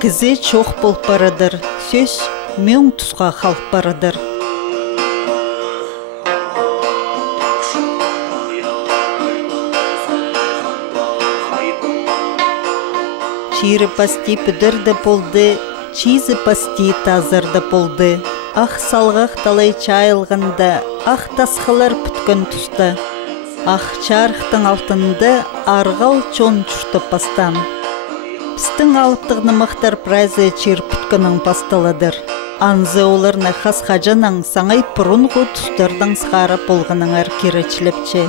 Кізе чоқ болып барадыр, сөз мөң тұсқа қалып барадыр. Чирі пасти підірді болды, чизі пасти тазырды болды. Ақ салғақ талай чайылғанда, ақ тасқалар пүткен тұсты. Ақ чарықтың алтынды арғал чон чұрты пастан. Пістің алыптығыны мақтар прайзы чир пүткінің пасталадыр. Анзы оларны қас қажанан саңай пұрынғы тұстырдың сқары болғының әркеречіліпче.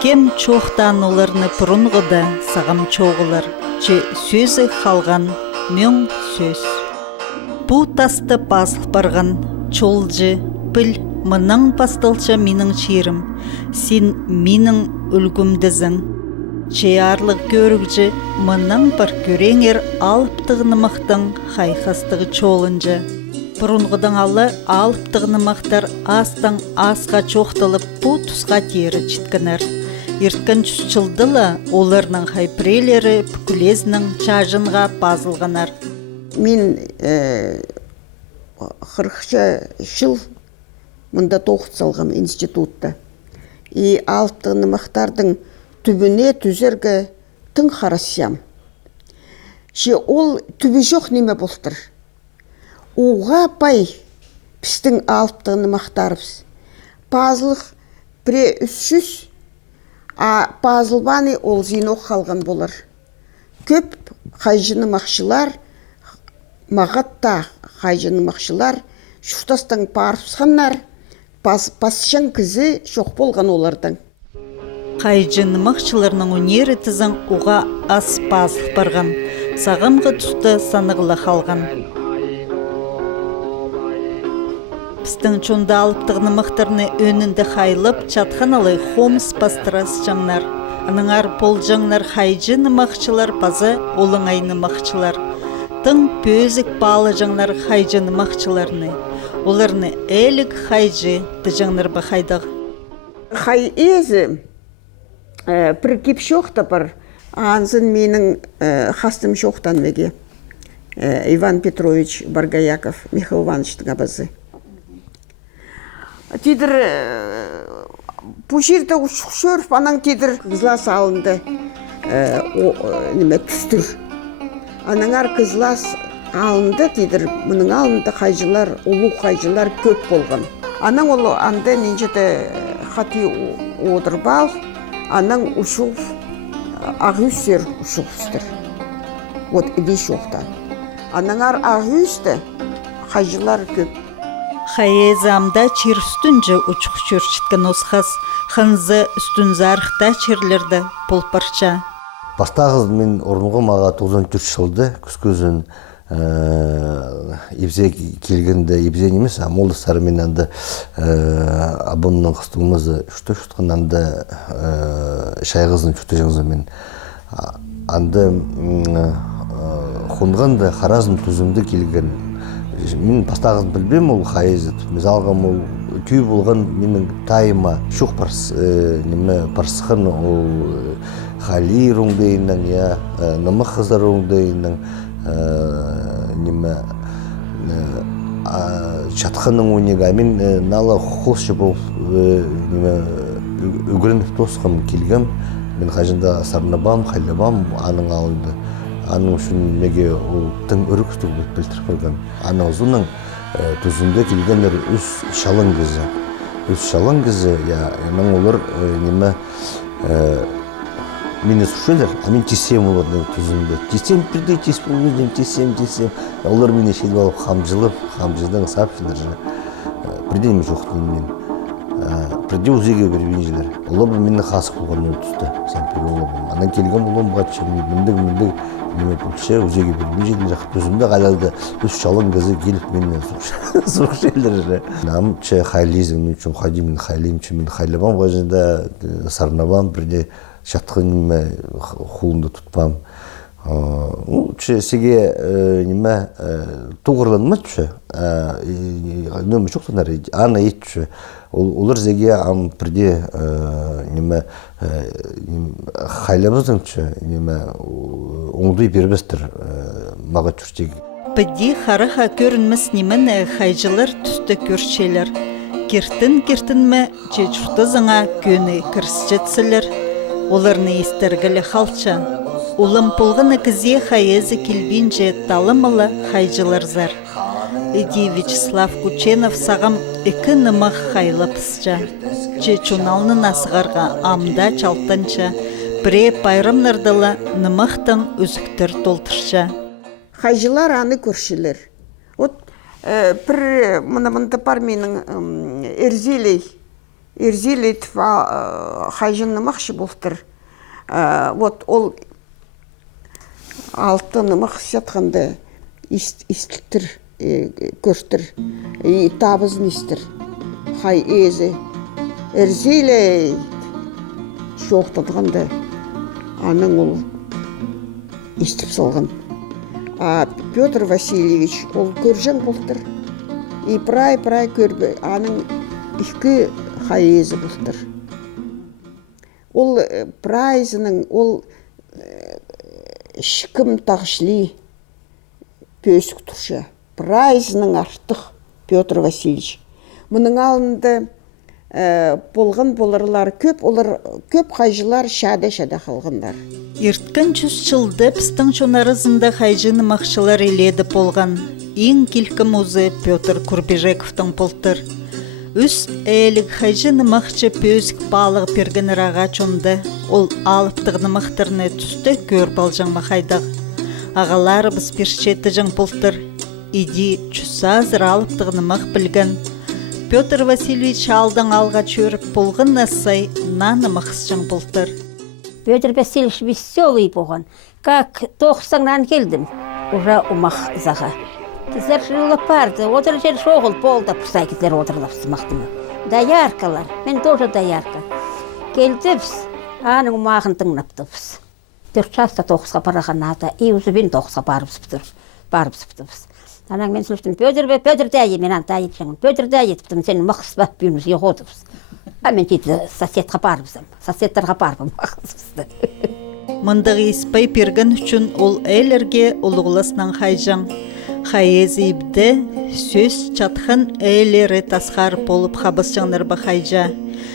Кем чоқтан оларны пұрынғыда сағам чоғылар. Че сөзі қалған мөң сөз. Бұ тасты пасыл барған чолжы піл мұның пастылча менің чирім. Сен менің үлгімдізің. Че арлық көрікжі мұның бір көреңер алыптығыны мақтың қайқастығы чолынжы. Бұрынғыдың алы алыптығыны мақтар астың асқа чоқтылып бұ тұсқа тері чіткінер. Ерткен чүсчілділі оларының хайпрелері бүкілезінің чажынға базылғанар. Мен 40 жыл мұнда тоқыт салғам институтта. И алыптығыны мақтардың түбіне түзергі тың қарасям. Же ол түбі жоқ неме болтыр. Оға пай пістің алыптығыны мақтарыбыз. Пазылық біре 300, а пазылбаны ол зинок қалған болар. Көп қайжыны мақшылар, мағатта қайжыны мақшылар, шуқтастың парпсқаннар, пасшын кізі шоқ болған олардың. Қайжыны мақшыларының өнері тізін оға ас пазыл барған, сағымғы тұсты санығылы қалған. Пістің чонда алыптығыны мақтарыны өнінді қайлып, чатқаналы хомс пастырас жаңнар. Аныңар пол жаңнар қайжыны мақшылар пазы олыңайны мақшылар. Тың пөзік балы жаңнар қайжыны мақшыларыны. Оларыны әлік қайжы жаңнар бақайдағы. Қай езі бір кеп шоқта бар. Анзын менің қастым шоқтан меге. Иван Петрович Баргаяков, Михаил Ивановичтің абазы. Тидір пуширді ұшқшыр, анан тидір қызлас алынды түстір. Анаңар қызлас алынды, тидір мұның алынды қайжылар, ұлу қайжылар көп болған. Анаң олы анды ненжеті қати одырбал, анаң ұшыл ағүйсер ұшылыстыр. Вот иди шоқта. Анаңар ағүйсті қайжылар көп. Хае замда чир үстінжі ұчық чүрчіткен осқас, қынзы үстін зарықта чирлерді полпарча. Бастағыз мен орынғы маға 94 жылды күз-көзін ебзе келгенде, ебзе немес, молдыстары мен анды абымның қыстығымызы үшті-үштіқын анды шайғыздың үшті жаңызы мен анды қонғанды қаразын түзімді келген. Мен бастағыз білбем ол қайызы, мезалғам ол күй болған менің тайыма шоқ парсықын ол қали роңдайынан, нымы қыздар роңдайынан, чатқының өнеге, мен нала қолшы болып үгірініп тосқым келгем, мен қажында сарнабам, қайлабам, аның алынды. Аның үшін меге ол тың үрікістік білтіріп көрген. Аның ұзының түзінде келгендер үз шалын кезі. Үз шалын кезі, яның олар неме мені сұшылар, а мен тесем олардың түзінде. Тесем бірдей тес бұл өзім, тесем. Олар мені шеліп алып қамжылдың сапшылар. Бірдей ме жоқтың мен. Бірде өзеге берген желер. Олар бұл мені қасық болған ол түсті. Анан келген болуым ғатшы, мінді неме бүлше, өзеге берген желер. Өзімді қалады үз шалын кезі келіп менен сұқ желер. Нам че қайлизм, мен үшін қайди мен қайлим, че мен қайлабам ғажында сарнабам, бірде шатқын неме құлымды тұтпам. Че сеге неме туғырланмады че, нөмі жоқтан әрі, ана ет че. Олар зеге ам бірде неме хайлабыздың че, неме оңдой бербестір мага чурчеги. Пыди хараха көрінміс немен хайжылар түсті көршелер. Кертін ме чечурты зыңа көні кірсчетсілер. Оларны естергілі халча. Улым пулғыны кізе хайезі келбинже талымылы хайжылар зар. Иди Вячеслав Кученов сағам екі нымақ хайлапысча. Чечуналны насығарға амда чалтанча. Пре пайрамнардылы нымақтың үзіктір толтырча. Хайжылар аны көршілер. Вот бір мұнда бар менің Эрзилей хайжын нымақшы болтыр. Вот ол алты нымақ сятқанды истілтір, көрстір, табызын істір. Хай езі. Эрзилей шоқтадығанды аның ол істіп салған. А Петр Васильевич ол көржен болтыр. И прай көрбі аның икі хайезі болтыр. Ол прайзының ол шықым тағышли пөсік тұршы. Прайзының артық Петр Васильевич. Мұның алынды болған боларлар көп, олар көп хайжылар шада қалғандар. Ирткан 100 жылды пістің чонарызында хайжыны мақшылар еледі болған. Ең келкім өзі Петр Курбежековтың болтыр. Үс әлік хайжыны мақшы пөзік балық пергенер аға чонды. Ол алыптығыны мақтырны түсті көр балжан мақайдақ. Ағалары біз першеті жан болтыр. Иди чүсазыр алыптығыны мақ білген. Петр Васильевич алдан алға чөріп болғын насай наны мақсжан болтыр. Петр Васильевич веселый болған. Как 90-нан келдім, уже умақ заға. Кізлер жылы барды, отыр жер шоғыл болды, пұсай кізлер отырлап сымақтымы. Даяркалар, мен тоже даярка. Келдіпс, аның умағын тыңнаптыбыз. 4 жаста 9-ға бараған ата, и өзі бен 9-ға барып сыптыбыз. Анан мен слыштым, Петр дәйі, мен антайы жаңын, Петр дәйі, сені мақыс бәп бүйіміз еғодыбыз. А мен дейді, соседқа барбым мақысызды. Мұндағы еспай перген үшін ол әйлерге ұлығыласынан хайжан. Хайезі ибді, сөз чатқан әйлері тасқар болып қабыс жаңнарба хайжа.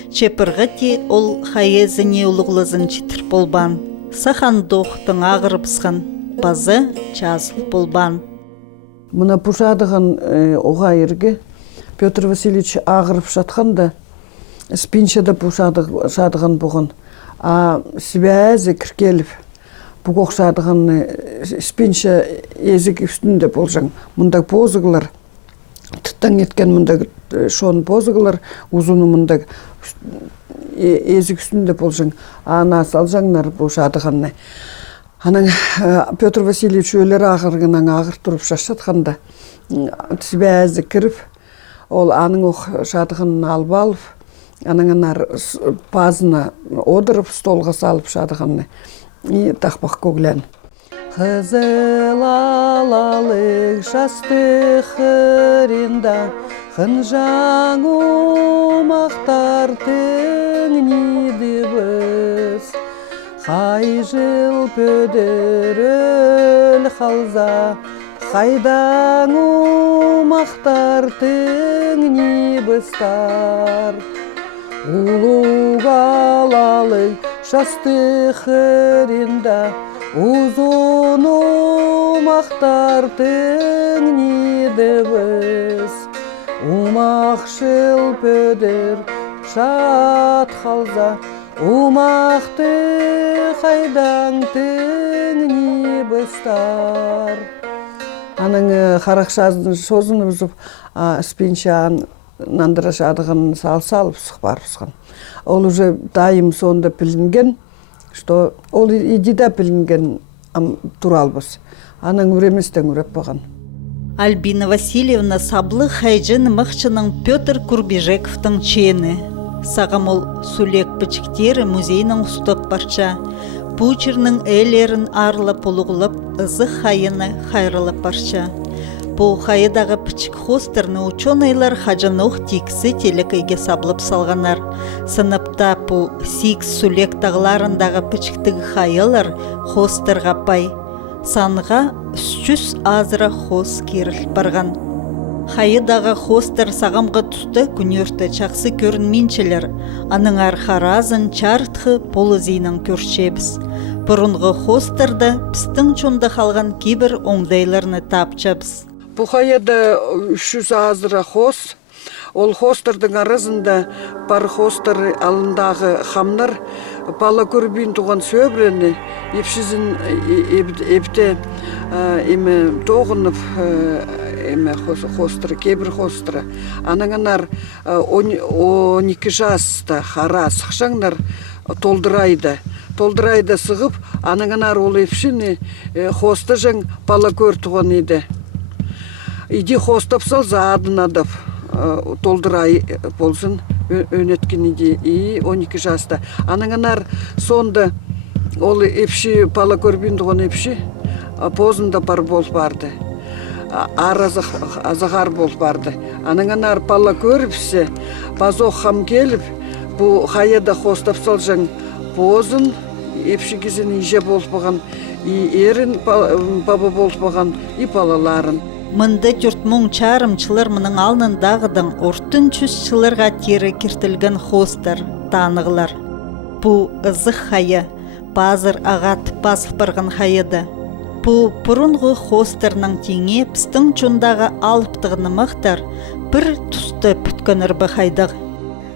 Чепіргі те ол хайезіне ұлығылызын читір болбан. Сахан доқтың ағыр бысқан, базы жазыл болбан. Мына пушадыған оға ерге Петр Васильевич ағырып жатқанда спинчада пушадыған бұғын. А сібәзі кіркеліп бұқ оқшадыған спинча езік үстінде болжаң. Мұнда позығылар, тұттан еткен мұнда шон позығылар, ұзыны мұнда езік үстінде болжаң. Ана салжаңнар пушадығанны. Аның Петр Васильевич өлер ағырғынан ағыр тұрып шашатқанда сібәзі кіріп, ол аның шадығын алып алып, аныңынар пазына одырып, столға салып шадығанны тақпақ көглен. Қызыл алалық жасты қырында, қынжаң умақтар тіңнеді біз. Хайжыл пөдіріл қалза, қайдаң умақтар тіңні бұстар. Улуға алалы жасты қырында, ұзын умақтар тіңні біз. Умақшыл пөдір шат қалза, умақты қайдаң тіңні бұстар. Аның қарақшазын созыны бұзып, спинчан нандыра шадығын салып сұқпарысқан. Ол уже дайым сонда білінген, что ол идида білінген туралбыз. Аның үреместен үреп баған. Альбина Васильевна саблы хайжын мықшының Петр Курбежековтың чені. Сағам ол сүлек пічіктері музейінің ұстық барча. Пучерның әлерін арылып олығылып, ызы хайыны хайрылып барча. Бұл хайыдағы пічік хостерны ученыйлар хажанух тиксі телекайге саблып салғанар. Сыныпта бұл сикс сүлек тағыларындағы пічіктігі хайылар хостер ғапай. санға 300 азыра хос керіліп барған. Хайыдағы хостар сағамға тұсты күнерті чақсы көрінменчелер, аның архаразын чартқы полызейнің көршебіз. Бұрынғы хостарда пістің чонда қалған кейбір оңдайларыны тапчабыз. Бұл хайыда 300 азыра хос. Ол хостардың арасында бар хостар алындағы хамнар бала көрбейін туған сөбірені епшізін епте еме тоғынып еме хостары, кейбір хостары. Анаңанар 12 жаста хара сықшаңнар толдырайды. Толдырайды сығып, анаңанар ол епшіні хосты жың бала көр туған еді. Иди хостапсал заадын адап. Толдырай болсын өнеткен иде и 12 жаста. Анаңанар сонда ол епші бала көрбейін туған епші позында бар бол барды. Ар азағар бол барды. Анаңанар бала көріпсе, базо хам келіп, бұл хайыда хостапсал жың позын епші кезін иже бол баған, и ерін баба бол баған, и балаларын. Мында 4 чарымчылар мұның алнындағыдың ортын 300 чыларға тері кертілген хостар, танығылар. Бұ ызық хайы, базыр ағат басық барған хайыды. Бұ бұрынғы хостарның теңе пістің чондағы алыптығыны мықтар, бір тұсты бүткінір бұхайдық.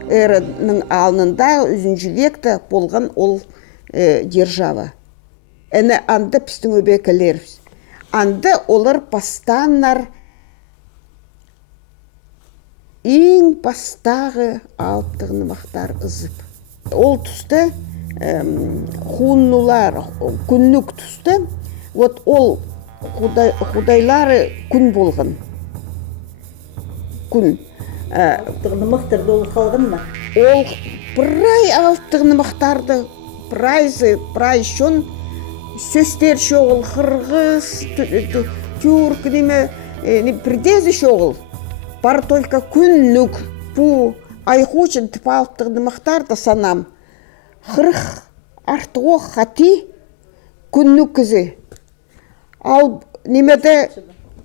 Әрінің алнында үзінші векті болған ол держава. Әні анды пістің өбекілеріміз. Анды олар бастаннар ең бастағы алыптығыны мақтар ызып. Ол тұсты хуннулар, күннік тұсты, вот ол худайлары күн болған. Күн. Алыптығыны мақтарды ол қалған ма? Ол бірай алыптығыны мақтарды, бірай шон, сөстер шоғыл, қырғыз, тюрк, бірдезі шоғыл. Бар только күннік, бұ айхучын тіпалықтығыны мақтарды санам. Қырық артығы қати күннік кізі. Ал немеді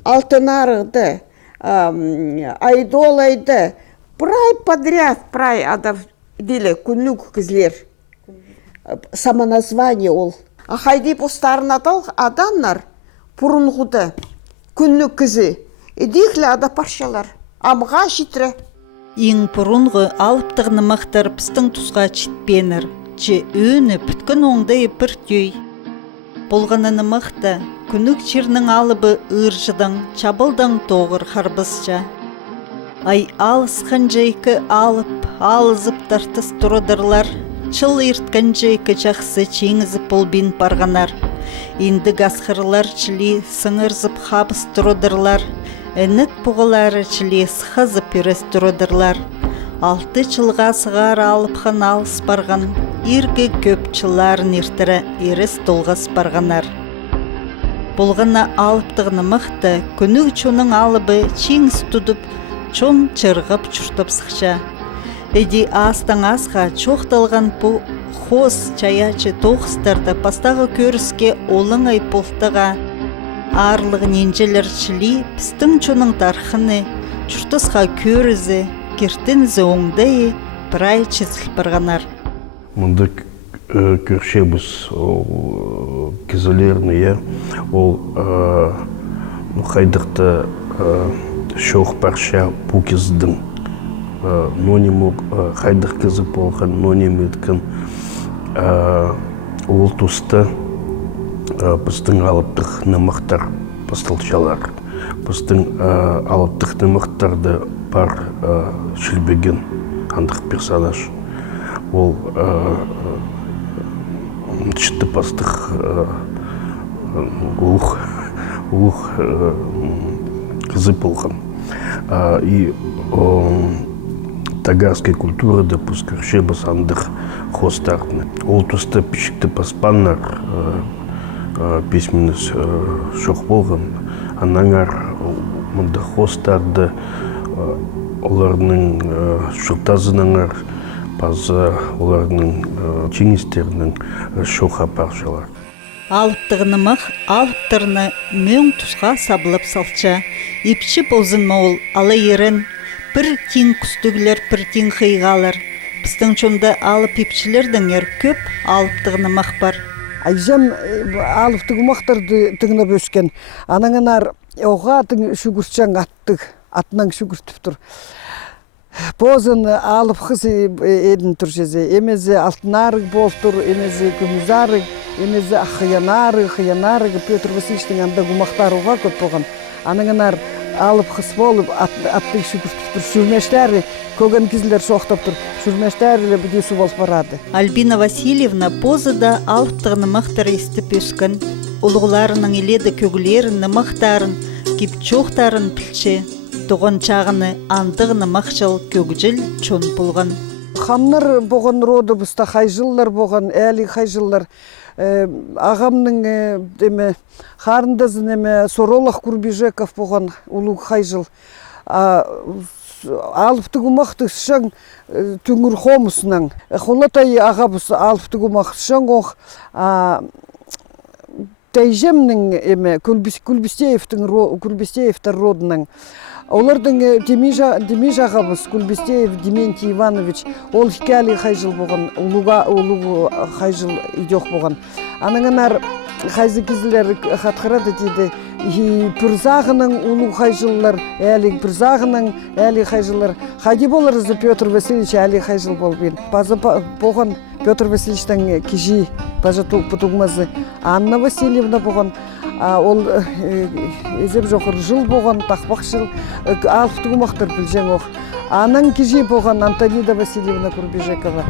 алтынарыды, айдолайды, бірай подряд, бірай адав делі күннік кізлер. Самоназвание ол. Ахайди постарын аданнар бұрынғыды күнні кізі. Едіклі ада паршалар. Амға житірі. Ең бұрынғы алыптығыны мақтар пістің тұсға читпенір. Че өні бүткін оңдай бір түй. Болғаныны мақта күнік чернің алыбы ұржыдың, чабылдың тоғыр харбызша. Ай алысқан жайкі алып, алызып тартыс тұрыдырлар. Чыл ерткен жайкі жақсы чеңізіп болбин барғанар. Енді ғасқырлар чілі сыңырзып қабыс тұрыдырлар. Әнік бұғылары чілі сықызып үрес тұрыдырлар. 6 жылға сығар алып хан алыс барған. Ергі көп чыларын ертірі ерес толғас барғанар. Болғана алыптығыны мықты, күні чоның алыбы чеңіз тұдып, чон чырғып чұртып сықша. Эди астан асқа чоқталған бұ хос чаячы тоғыстарды пастағы көріске олыңай болтыға арлығын енжелер чили пістің чоның тархыны чұртысқа көрізі кертінізі оңдайы бірай чізіл барғанар. Мұнды көршебіз кезілеріне ол қайдықты шоқ парша бұл кездің нониму хайдық кезі болған, ноним еткен ол тұсты біздің алыптық нымықтар басталшалар. Біздің алыптық нымықтарды бар шілбеген андық персонаж. Ол шытты бастық ұлық қызы болған. И тагарской культуры да пускарше басандық хостартны. Ол тұсты пішікті паспаннар письменіз шоқ болған. Анаңар мұнда хостарды оларының шұртазынаңар пазы оларының чеңестерінің шоқа паршалар. алыптығынымық алыптырны мөң тұсға сабылып салча. Ипчі бозынма ол алы ерін, бір тин күстігілер, бір тин қиғалар. Біздің чонда алып ипчілердің ер көп алыптығынымық бар. Айжам алыптығымақтарды тыңнап өскен. Анаңынар оға шүгіртшан атынан шүгіртіп тұр. Позын алып қыз едін тұр жезе. Емезі алтынарыг бол тұр, емезі күмізарыг, емезі қиянарыг. Петр Васильевичтің анда ғумақтары оға көп болған. Аныңынар алып қыз болып аттың шүгіртіп тұр. Шүрмештәрі, көген кізілер соқтап тұр. Шүрмештәрі бүде су болып барады. Альбина Васильевна позыда алыптығыны мақтары естіп өскен. Улығыларының еледі көгілеріні мақтарын, кепчоқтарын пілче. Туған чағыны андығыны мақшал көгжіл чон болған. Хамнар болған роды бұста қайжыллар болған, әлі қайжыллар. Ағамның қарындазын Соролах Курбижеков болған ұлы қайжыл. Алыпты ғымақты шаң түңір қомысынан. Қолатай ағабыз алыпты ғымақты шаң оқ тәйжемнің Күлбістеевтер родының. Олардың Демиж ағабыз Күлбістеев Дементий Иванович, ол хикәлі қайжыл болған, ұлығы қайжыл идеқ болған. Аныңынар қайзы кезілер қатқырады дейді, пірзағының ұлы қайжыллар, әлі пірзағының әлі қайжыллар. Қайди болырызы Петр Васильевич әлі қайжыл болбен. Базы болған Петр Васильевичтің кежі бажа тұғмазы Анна Васильевна болған. Ол езеп жоқыр жыл болған, тақпақ жыл, алыпты ғымақтыр білжен оқ. Аның кежей болған Антонида Васильевна Курбижекова.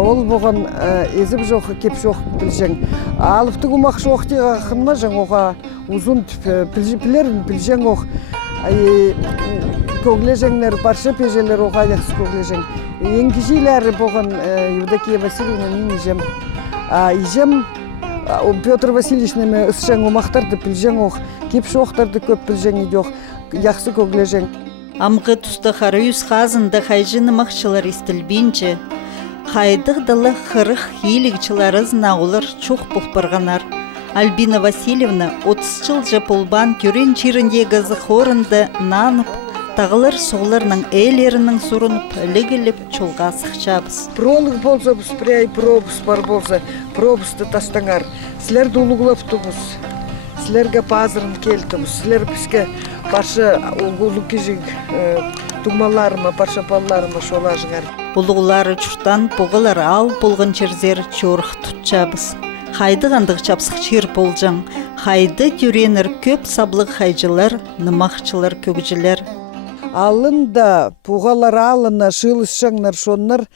Ол болған езеп жоқы кеп жоқ білжен. Алыпты ғымақ жоқ деға қынма жан оға ұзын пілерін білжен оқ. Көглежеңлер, парша пежелер оға яқсы көглежең. Ең кежейлері болған Евдокия Васильевна мен ежем. Ежем Петр Васильевичнеме ысшаң омақтарды білжен оқ, кепші оқтарды көп білжен едеқ, яқсы көглежен. Амғы тұста қарыюз қазында қайжыны мақшылар істілбенче, қайдығдалы қырық елігчіларызна олар чоқ бұқпырғанар. Альбина Васильевна 30 жыл жапылбан көрен черіндегі зықорынды нанып, тағылар соғыларының әйлерінің сұрынып, лігіліп чолға сықшабыз. Пролық болса бұс, пряй пробус бар болса, пробусты тастаңар. Сілерді ұлығылап тұғыз, сілерге пазырын келтіміз, сілер бізге барша ұлы кежік тұғмаларыма, барша балларыма шолажыңар. Ұлығылары чұртан бұғылар ал болған черзер чорық тұтчабыз. Қайды қандық чапсық чер болжың, қайды түренір көп саблық қайжылар, нымақчылар көгжілер. Алында, бұғалар алына, шылыс шаңнар шоннар,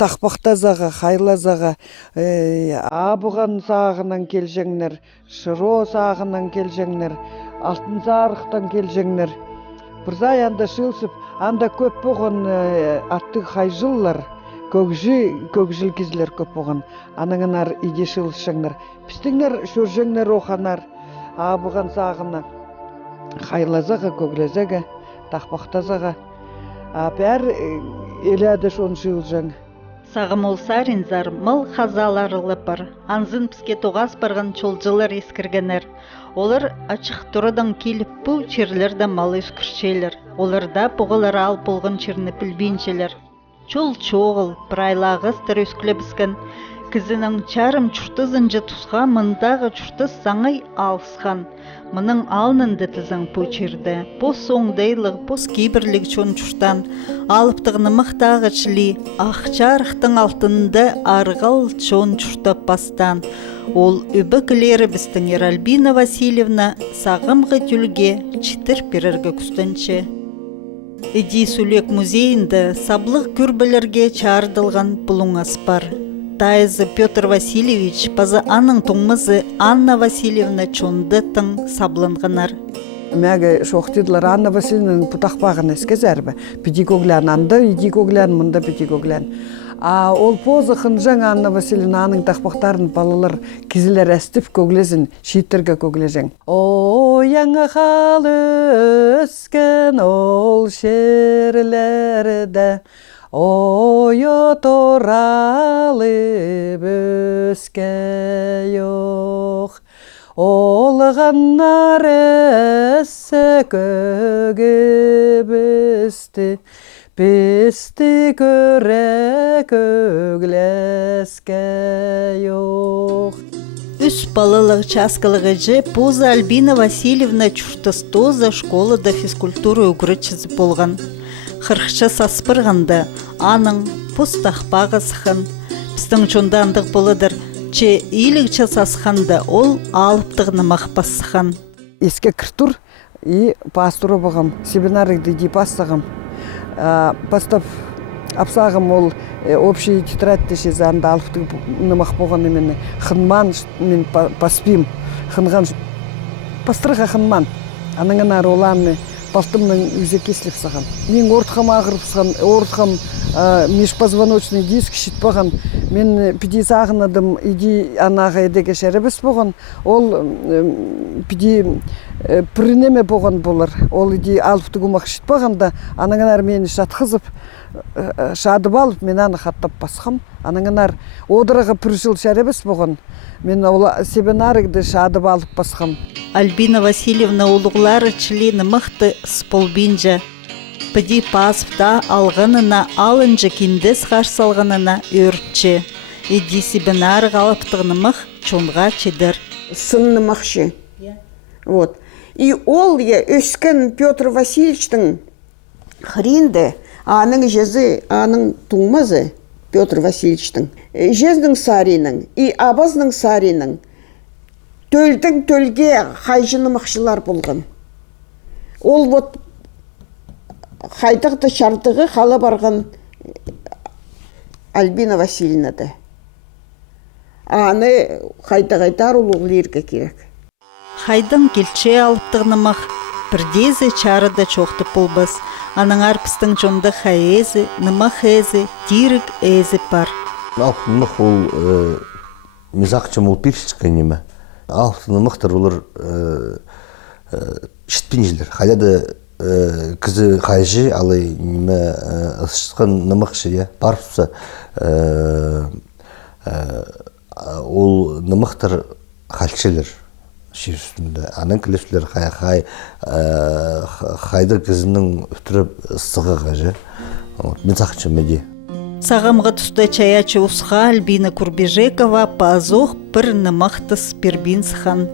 тақпақта заға, қайла заға, абыған сағынан келжеңнер, шыро сағынан келжеңнер, алтын зарықтан келжеңнер. Бірзай анда шылсып, анда көп болған атты қайжыллар, көкжіл кезілер көп болған. Аныңынар иде шылыс шаңнар. Пістіңнер шөржеңнер оқанар, абыған сағына, қайла заға, көглезеге, тақпақтазаға. Бәр еләді шон шылжың. Сағым олсарин зар мыл қазаларылы бар. Анзын піске тоғас барған чолжылар ескіргенер. Олар ачық тұрыдан келіп бұл черлерді малы ішкіршелер. Оларда бұғылар ал болған черні білбеншелер. Чол-чоғыл, прайлағыстыр өскілі бізген. Кізінің чарым чұртызынжы тұсға мындағы чұртыз саңай алысқан. Мұның алнынды тізің пөчерді. Бос оңдайлық, бос кейбірлік чон чұртан. Алыптығыны мықтағы чілі, ақчарықтың алтынды арғал чон чұртап бастан. Ол үбі кілері біздің Альбина Васильевна сағымғы түлге читір перерге күстінші. Иди Сүлек музейінде саблық күрбілерге чардылған бұлың аспар. Тайзы Петр Васильевич пазы аның тоңмызы Анна Васильевна чонды тың саблынғанар. Мәгі шоқтидылар Анна Васильевнаның бұтақпағын ескезәрбі. Педикоглян анда, идикоглян мұнда педикоглян. Ол позы қынжаң Анна Васильевна аның тақпақтарын балалар кізілер әстіп көглезін, шиіттерге көглезің. О, яңа қалы өскен ол шерлерді, ойы туралы бөске жоқ. Олғаннар әсі көгібісті, бісті көре көгләске жоқ. Үс балалык часкалыгы же Пуза Альбина Васильевна чуштастоза школада физкультура үгречиз болган. Хырхча саспырганда аның постахпага сыхын. Біздің чондандық болыдыр. Че илікче сасханда ол алыптығыны мақпасыхан. Еске кіртур и пастыру бағам, семинарыгды ди пастағам. Пастав апсағым ол общий тетрадь теше занда алыптығы мақ болғаны мені хынман мен паспим. Хынған пастырға хынман. Аныңына роланы пастымның үзе кесліп саған. Мен ортқам ағырып саған, ортқам межпозвоночный диск шитпаған. Мен пиди сағынадым, иди анаға едеге шәрібіс болған. Ол пиди пірінеме болған болар. Ол иди алыпты күмақ шитпағанда, аныңынар мені шатқызып, шадып алып, мен аны қаттап басқам. Аныңынар одырығы пір жыл шәрібіс болған. Мен семинарыгды шадып алып басқам. Альбина Васильевна улуглары члені мықты сполбинжа. Піди паспта алғанына алынжы киндес қарсалғанына өртче. Иди семинары қалыптығыны мық чонға чедір. Сынны мақшы. Вот. И ол өскен Петр Васильевичтің хринді, аның жезі, аның туңмазы Петр Васильевичтің. Жездің сарының и абазның сарының төлдің төлге қайжыны мақшылар болған. Ол вот қайдықты шартығы қала барған Альбина Васильевнады. Аны қайта-қайтар ұлығылерге керек. Хайдың келче алыптығыны мақ бірдезі чарыда чоқты болбас. Аның арпыстың жонда хаезі, нымақ әзі, тирік әзі бар. Нымақ ол мезақчым ол пиршічка неме. Нымақтар олар шітпенжілер. Хайдады кізі қайжы, алай неме ұсышқан нымақшы, парпса ол нымақтар қалчелер. Шерістімді. Аның кілесілер қайды кізінің үтіріп сығы қажы. Мен сақчы мәде. Сағамға тұста чаячы ұсқа Альбина Курбежекова пазоқ бір нымақтыс пербин сыхан.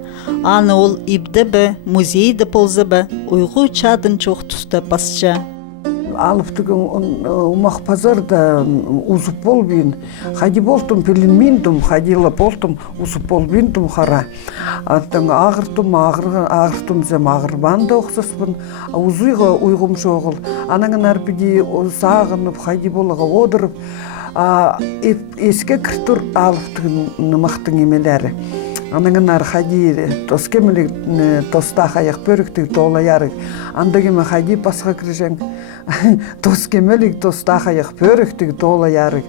Аны ол ибді бі, музейді ползы бі, ұйғы чадын чоқ тұста пасча. Алыптығын умақ пазарда ұзып болбейін. Хади болтым пелінмейндім, хадила болтым ұзып болбейндім қара. Аттың ағыртым зәм ағырбанды оқсаспын. Ұзыйға ұйғым жоғыл. Анаңын арпеде сағынып, хади болыға одырып. Еске кіртір алыптығын нымақтың емелері. Аныңын хади тоскемелік тоста қаяқ бөріктік тола ярық. Андығыма хади пасқа кіржен. Тоскемелік тоста қаяқ бөріктік тола ярық.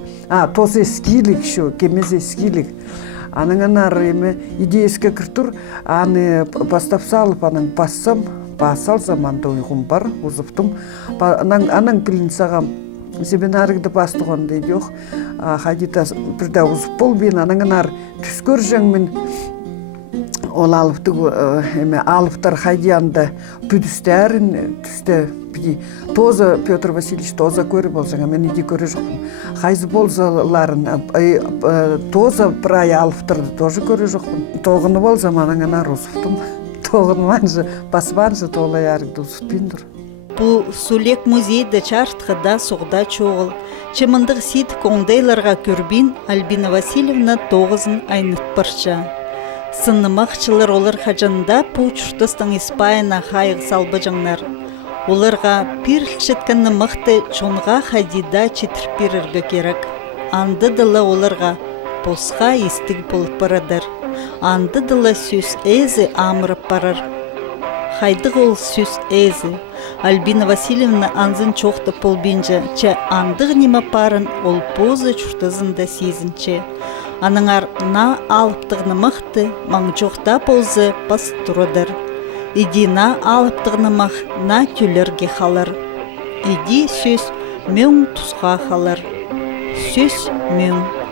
Тос ескилік шо, кемез ескилік. Аныңын еме идееске кіртір, аны бастап салып, аның бассам, басал заманда ұйғым бар, ұзыптым. Аның пілін сағам семинарыгды бастығын дейді оқ. Хадита бірді ұзып бол бейін, аныңын түскөр жәңмен ол алыптар хадиянда бүдістәрін түсті біді. Тоза Петр Васильевич тоза көрі болсаң, мен еде көрі жоқпын. Қайзы болзаларын, тоза прай алыптарды тоже көрі жоқпын. Тоғыны бол заманыңына ұзыптым. Тоғыны манжы, басбанжы тола ярықты ұзыппендір. Бұл Сулек музейді чартқыда соғда чоғыл. Чымындық сит коңдайларға көрбін Альбина Васильевна 9-ын айнып барча. Сыннымақчылар олар қажында пұлчұртыстың Испайына қайық салбы жаңнар. Оларға пирлчеткіні мықты чонға хадида четіріп беріргі керек. Анды дылы оларға посқа естік болып барадыр. Анды дылы сөз әзі амырып барар. Хайдық ол сөз әзі. Альбина Васильевна анзын чоқты полбинжа, че андық нема парын ол позы чұртызында сезінче. Аныңар на алыптығыны мықты маңчоқта ползы пас тұрадыр. Иди на алыптығыны мақ на түлерге қалыр. Иди сөз мөң тұсқа қалар. Сөз мөң.